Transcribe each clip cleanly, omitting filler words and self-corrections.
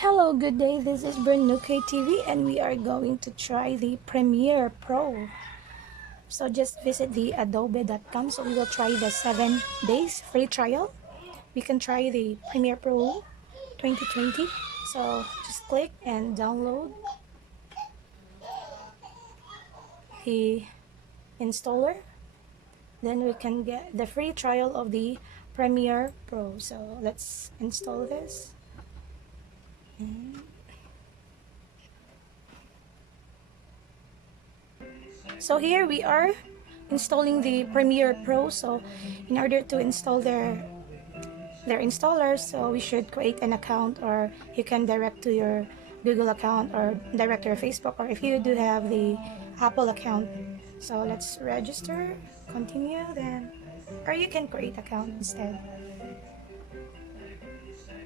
Hello, good day. This is Bernuke TV and we are going to try the Premiere Pro. So just visit the adobe.com. So we will try the 7 days free trial. We can try the Premiere Pro 2020. So just click and download the installer. Then we can get the free trial of the Premiere Pro. So let's install this. So here we are installing the Premiere Pro. So in order to install their installer, so we should create an account, or you can direct to your Google account or direct to your Facebook, or if you do have the Apple account. So let's register, continue, then or you can create account instead.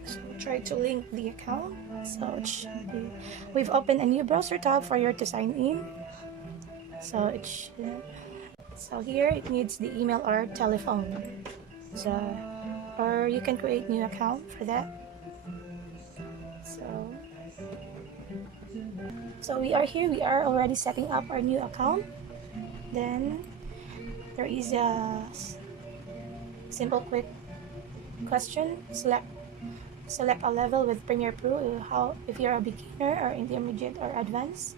So try to link the account. So it should be, we've opened a new browser tab for you to sign in. So it should, so here it needs the email or telephone. So or you can create new account for that. So we are here, we are already setting up our new account. Then there is a simple quick question. Select a level with Premiere Pro. How if you're a beginner or intermediate or advanced.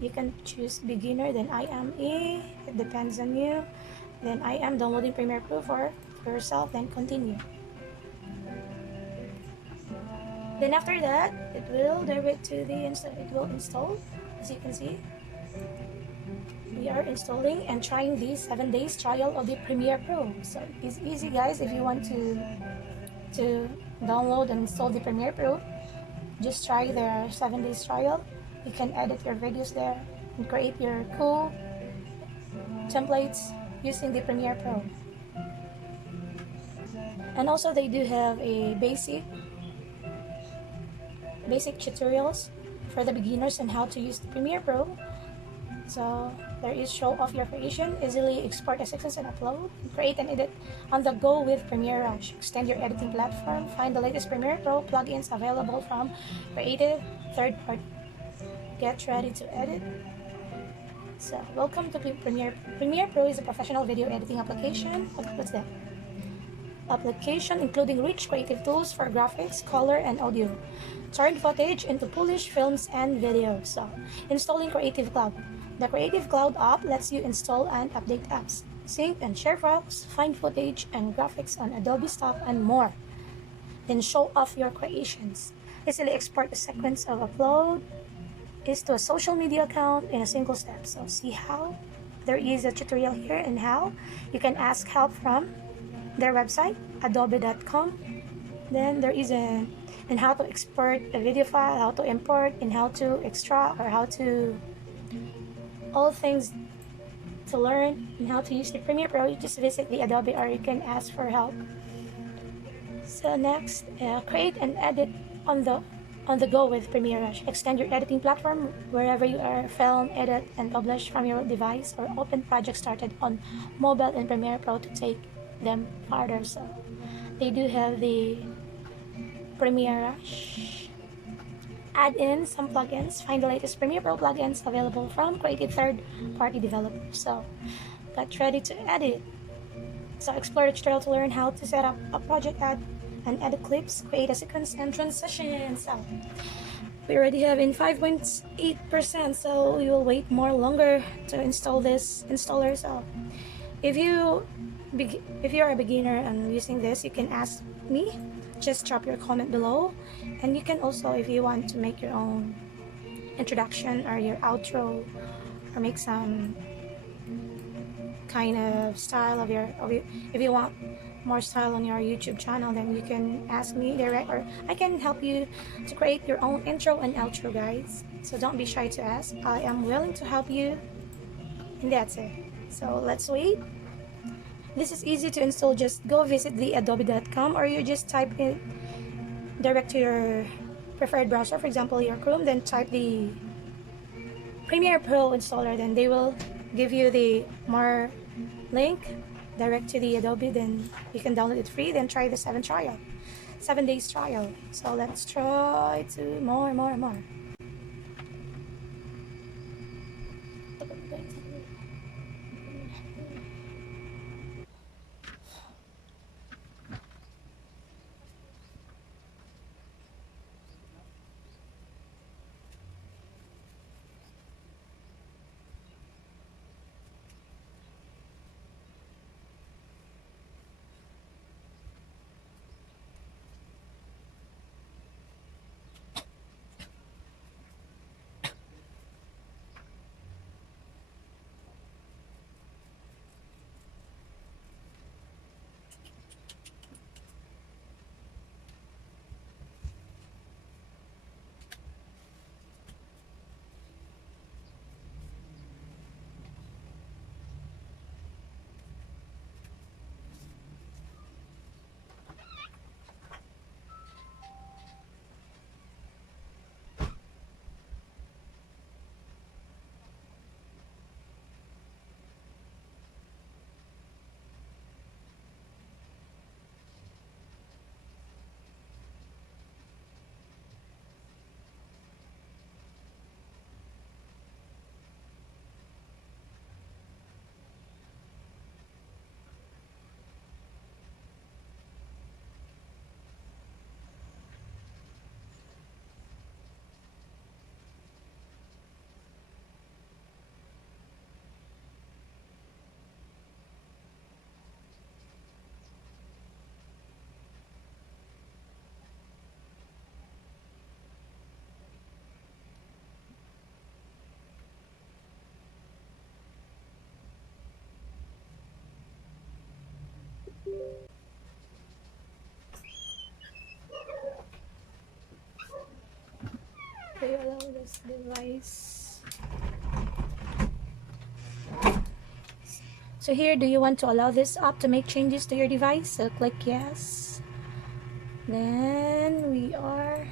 You can choose beginner, then I am A, it depends on you. Then I am downloading Premiere Pro for yourself, then continue. Then after that, it will direct to the it will install. As you can see, we are installing and trying the 7 days trial of the Premiere Pro. So it's easy, guys. If you want to download and install the Premiere Pro, just try their 7 days trial. You can edit your videos there and create your cool templates using the Premiere Pro. And also they do have a basic tutorials for the beginners on how to use the Premiere Pro. So there is show off your creation, easily export assets and upload, create and edit on the go with Premiere Rush, extend your editing platform, find the latest Premiere Pro plugins available from creative third party. Get ready to edit. So welcome to Premiere. Premiere Pro is a professional video editing application. What's that? Application including rich creative tools for graphics, color, and audio. Turn footage into polished films and videos. So installing Creative Cloud. The Creative Cloud app lets you install and update apps, sync and share files, find footage and graphics on Adobe Stock, and more. Then show off your creations. Easily export a sequence of upload is to a social media account in a single step. So see how there is a tutorial here and how you can ask help from their website adobe.com. Then there is and how to export a video file, how to import, and how to extract, or how to all things to learn and how to use the Premiere Pro. You just visit the Adobe or you can ask for help. So next, create and edit on the go with Premiere Rush. Extend your editing platform wherever you are, film, edit, and publish from your device, or open projects started on mobile in Premiere Pro to take them farther. So they do have the Premiere Rush. Add in some plugins. Find the latest Premiere Pro plugins available from creative third-party developers. So get ready to edit. So explore the tutorial to learn how to set up a project ad and edit clips, create a sequence, and transition. So we already have in 5.8%, so we will wait more longer to install this installer. So if you're a beginner and using this, you can ask me. Just drop your comment below, and you can also, if you want to make your own introduction or your outro, or make some kind of style of your if you want more style on your YouTube channel, then you can ask me direct, or I can help you to create your own intro and outro, guys. So don't be shy to ask. I am willing to help you, and that's it. So let's wait. This is easy to install. Just go visit the adobe.com, or you just type it direct to your preferred browser, for example your Chrome, then type the Premiere Pro installer, then they will give you the more link direct to the Adobe, then you can download it free, then try the 7 trial. 7 days trial. So let's try to more. Do you allow this device? So here, do you want to allow this app to make changes to your device? So click yes. Then we are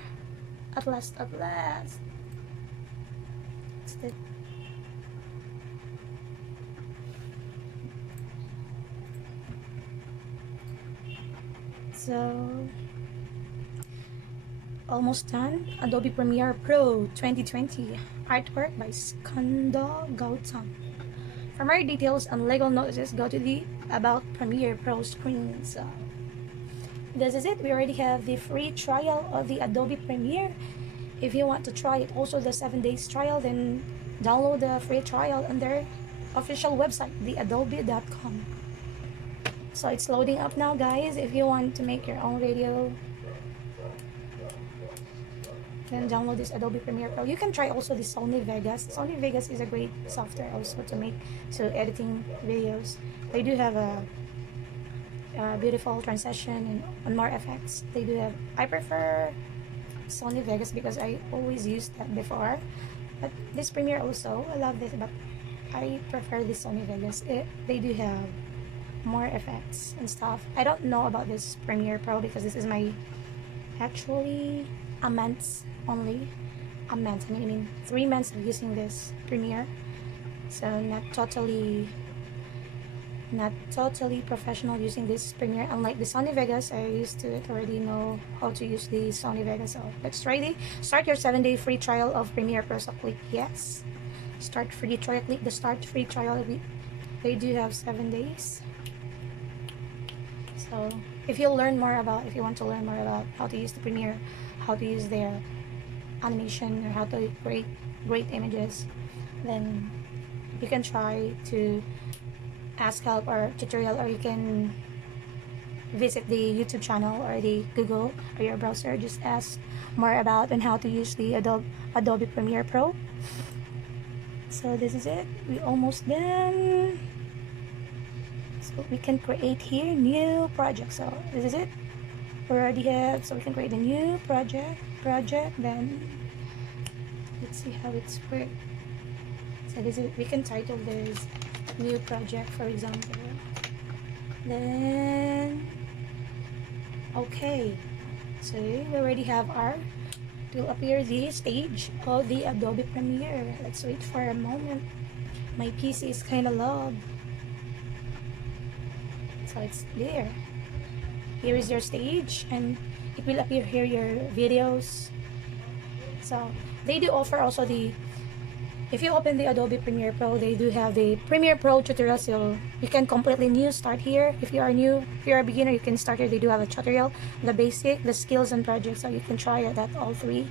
at last. It's the so almost done. Adobe Premiere Pro 2020 artwork by Skanda Gautam. For more details and legal notices, go to the About Premiere Pro screen. So this is it. We already have the free trial of the Adobe Premiere. If you want to try it, also the 7 days trial, then download the free trial on their official website, theadobe.com. So it's loading up now, guys. If you want to make your own video, then download this Adobe Premiere Pro. You can try also the Sony Vegas. Sony Vegas is a great software also to editing videos. They do have a beautiful transition and more effects. They do have. I prefer Sony Vegas because I always used that before. But this Premiere also, I love this, but I prefer this Sony Vegas. They do have more effects and stuff. I don't know about this Premiere Pro because this is my actually a month only. I mean 3 months of using this Premiere, so not totally professional using this Premiere. Unlike the Sony Vegas, I used to already know how to use the Sony Vegas. So let's try the start your 7-day free trial of Premiere Pro. So click yes, start free trial. Click the start free trial. They do have 7 days. So if you want to learn more about how to use the Premiere, how to use their animation, or how to create great images, then you can try to ask help or tutorial, or you can visit the YouTube channel or the Google or your browser. Just ask more about and how to use the Adobe Premiere Pro. So this is it. We almost done. So we can create here new project. So this is it. We already have, so we can create a new project. Then let's see how it's worked. So this is, we can title this new project, for example. Then okay, so we already have our, it will appear the stage of the Adobe Premiere. Let's wait for a moment. My PC is kind of low. So it's there. Here is your stage, and it will appear here your videos. So they do offer also the, if you open the Adobe Premiere Pro, they do have the Premiere Pro tutorial, so you can completely new start here. If you are new, if you're a beginner, you can start here. They do have a tutorial, the basic, the skills and projects, so you can try that all three.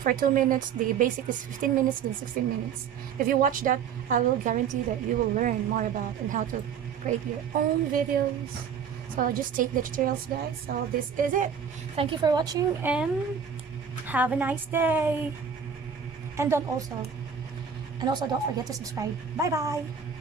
For 2 minutes, the basic is 15 minutes, then 16 minutes. If you watch that, I will guarantee that you will learn more about and how to create your own videos. So just take the tutorials, guys. So this is it. Thank you for watching and have a nice day. And also don't forget to subscribe. Bye bye.